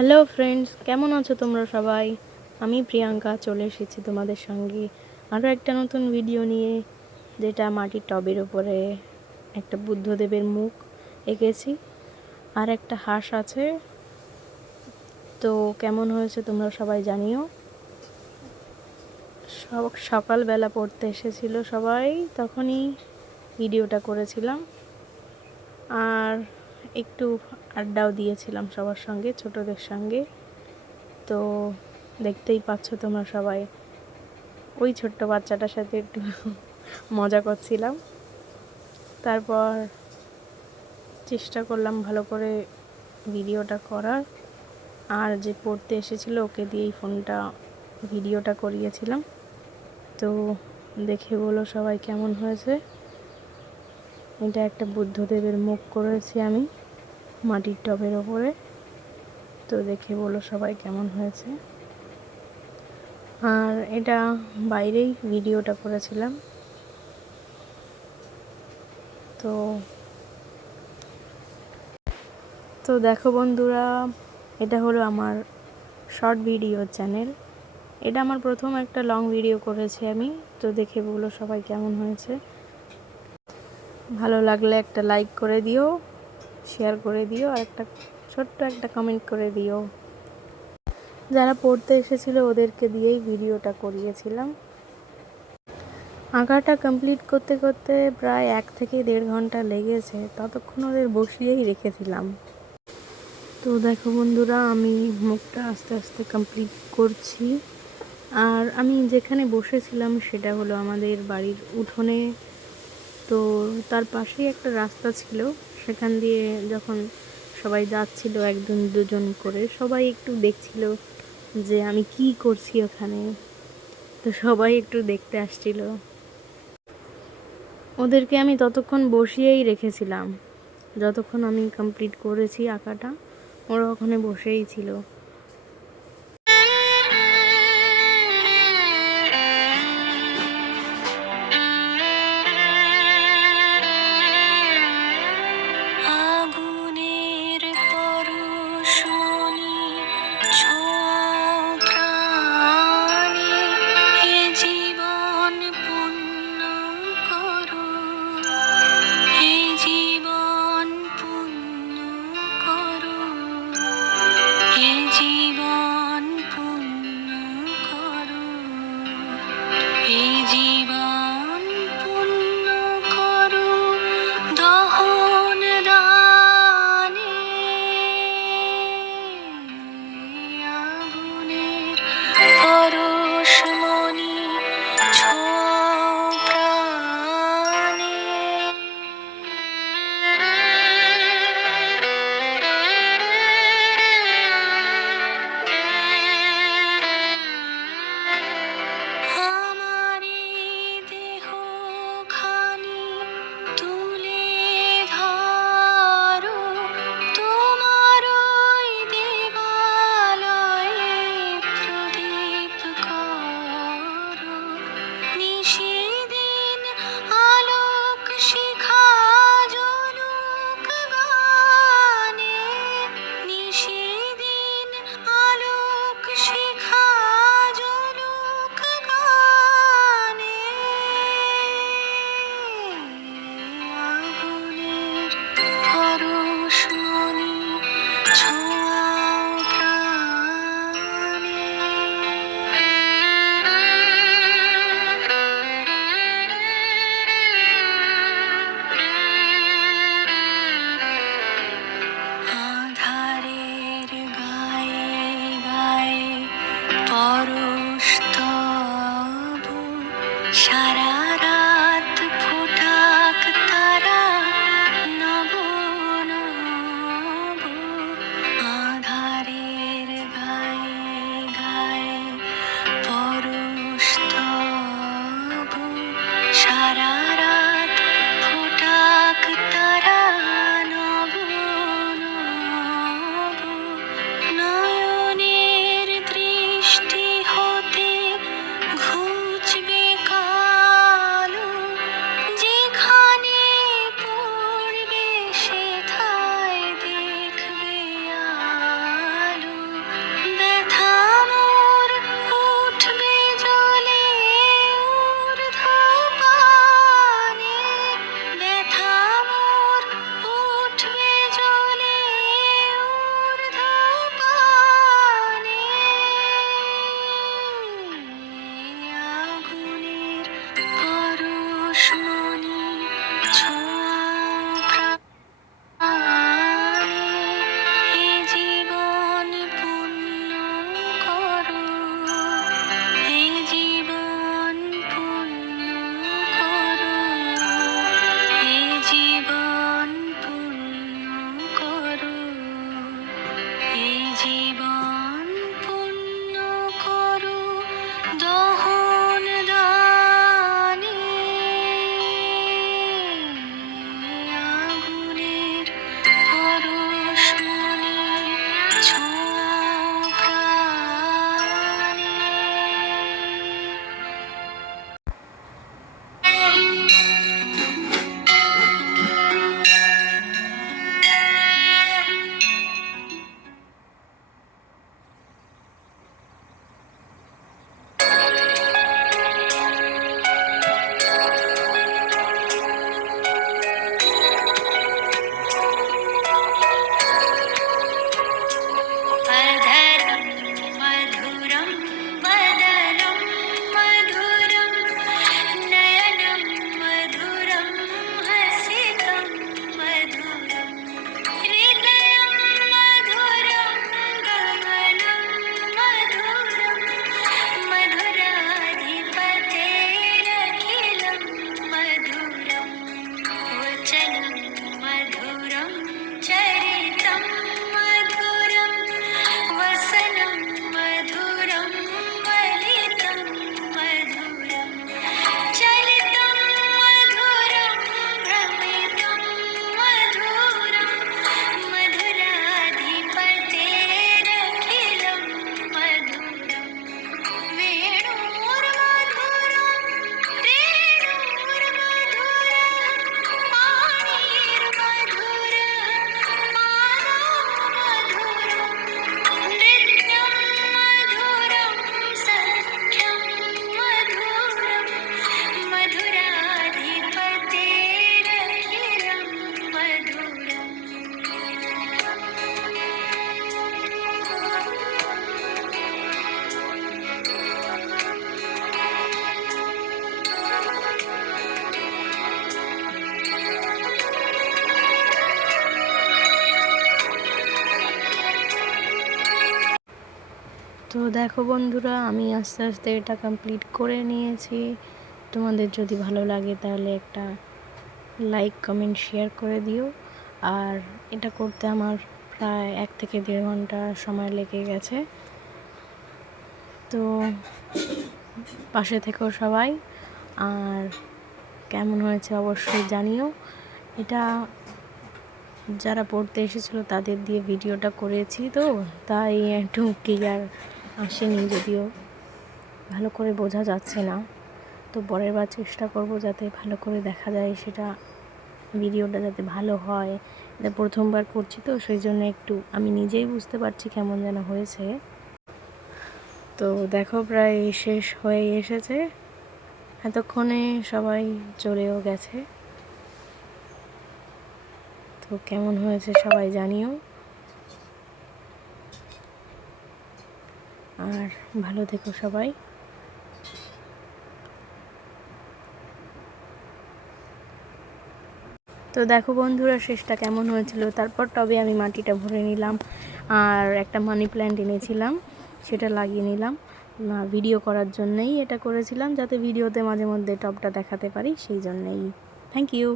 Hello friends, কেমন আছো তোমরা সবাই? আমি প্রিয়াঙ্কা চলে এসেছি তোমাদের সঙ্গে আরও একটা নতুন ভিডিও নিয়ে, যেটা মাটির টবের ওপরে একটা বুদ্ধদেবের মুখ এঁকেছি আর একটা হাঁস আছে। তো কেমন হয়েছে তোমরা সবাই জানিও। সকালবেলা পড়তে এসেছিল সবাই, তখনই ভিডিওটা করেছিলাম আর একটু আড্ডাও দিয়েছিলাম সবার সঙ্গে, ছোটদের সঙ্গে। তো দেখতেই পাচ্ছ তোমরা সবাই, ওই ছোট্ট বাচ্চাটার সাথে একটু মজা করছিলাম। তারপর চেষ্টা করলাম ভালো করে ভিডিওটা করার, আর যে পড়তে এসেছিল ওকে দিয়েই ভিডিওটা করিয়েছিলাম। তো দেখে বলো সবাই কেমন হয়েছে। এটা একটা বুদ্ধদেবের মুখ করেছি আমি মাটির টবের ওপরে। তো দেখে বলো সবাই কেমন হয়েছে। আর এটা বাইরেই ভিডিওটা করেছিলাম। তো তো দেখো বন্ধুরা, এটা হলো আমার শর্ট ভিডিও চ্যানেল। এটা আমার প্রথম একটা লং ভিডিও করেছি আমি। তো দেখে বলো সবাই কেমন হয়েছে। ভালো লাগলে একটা লাইক করে দিও, শেয়ার করে দিও, আর একটা ছোট্ট একটা কমেন্ট করে দিও। যারা পড়তে এসেছিল ওদেরকে দিয়েই ভিডিওটা করিয়েছিলাম। আঁকাটা কমপ্লিট করতে করতে প্রায় 1 থেকে 1.5 ঘন্টা লেগেছে, ততক্ষণ ওদের বসিয়েই রেখেছিলাম। তো দেখো বন্ধুরা, আমি মুখটা আস্তে আস্তে কমপ্লিট করছি। আর আমি যেখানে বসেছিলাম সেটা হলো আমাদের বাড়ির উঠোনে। তো তার পাশেই একটা রাস্তা ছিল, সেখান দিয়ে যখন সবাই যাচ্ছিল একজন দুজন করে, সবাই একটু দেখছিল যে আমি কি করছি ওখানে। তো সবাই একটু দেখতে আসছিল। ওদেরকে আমি ততক্ষণ বসিয়েই রেখেছিলাম, যতক্ষণ আমি কমপ্লিট করেছি আঁকাটা ওরা ওখানে বসেই ছিল। এই জীবন পূর্ণ করো দহন দানে, আগুনের পরশমণি ছোঁয়াও প্রাণে। अधरं मधुरं वदनं मधुरं नयनं मधुरं हसितं मधुरं हृदयं मधुरं गमनं मधुरं मधुराधिपतेरखिलं मधुरं वचनं मधुरं चरितं मधुरं वसनं मधुरं वलितं मधुरं चलितं मधुरं भ्रमितं मधुरं मधुराधिपतेरखिलं मधुरं वेणुर्मधुरं रेणुर्मधुरं पाणिर्मधुरं मानवमधुरं नृत्यं मधुरं सख्यं मधुरं मधुराधिपतेरखिलं मधुरम्। তো দেখো বন্ধুরা, আমি আস্তে আস্তে এটা কমপ্লিট করে নিয়েছি। তোমাদের যদি ভালো লাগে তাহলে একটা লাইক কমেন্ট শেয়ার করে দিও। আর এটা করতে আমার প্রায় 1 থেকে 1.5 ঘন্টা সময় লেগে গেছে। তো পাশে থেকেও সবাই, আর কেমন হয়েছে অবশ্যই জানিও। এটা যারা পড়তে এসেছিলো তাদের দিয়ে ভিডিওটা করেছি, তো তাই একটু ক্লিয়ার আসেনি, যদিও ভালো করে বোঝা যাচ্ছে না। তো পরের বার চেষ্টা করব যাতে ভালো করে দেখা যায়, সেটা ভিডিওটা যাতে ভালো হয়। এটা প্রথমবার করছি তো সেই জন্য একটু আমি নিজেই বুঝতে পারছি কেমন যেন হয়েছে। তো দেখো প্রায় শেষ হয়ে এসেছে, এতক্ষণে সবাই চলেও গেছে। তো কেমন হয়েছে সবাই জানিও, আর ভালো থেকো সবাই। তো দেখো বন্ধুরা শেষটা কেমন হয়েছিল। তারপর টবে আমি মাটিটা ভরে নিলাম, আর একটা মানি প্ল্যান্ট এনেছিলাম, সেটা লাগিয়ে নিলাম। ভিডিও করার জন্যই এটা করেছিলাম, যাতে ভিডিওতে মাঝে মধ্যে টবটা দেখাতে পারি, সেই জন্যই। Thank you.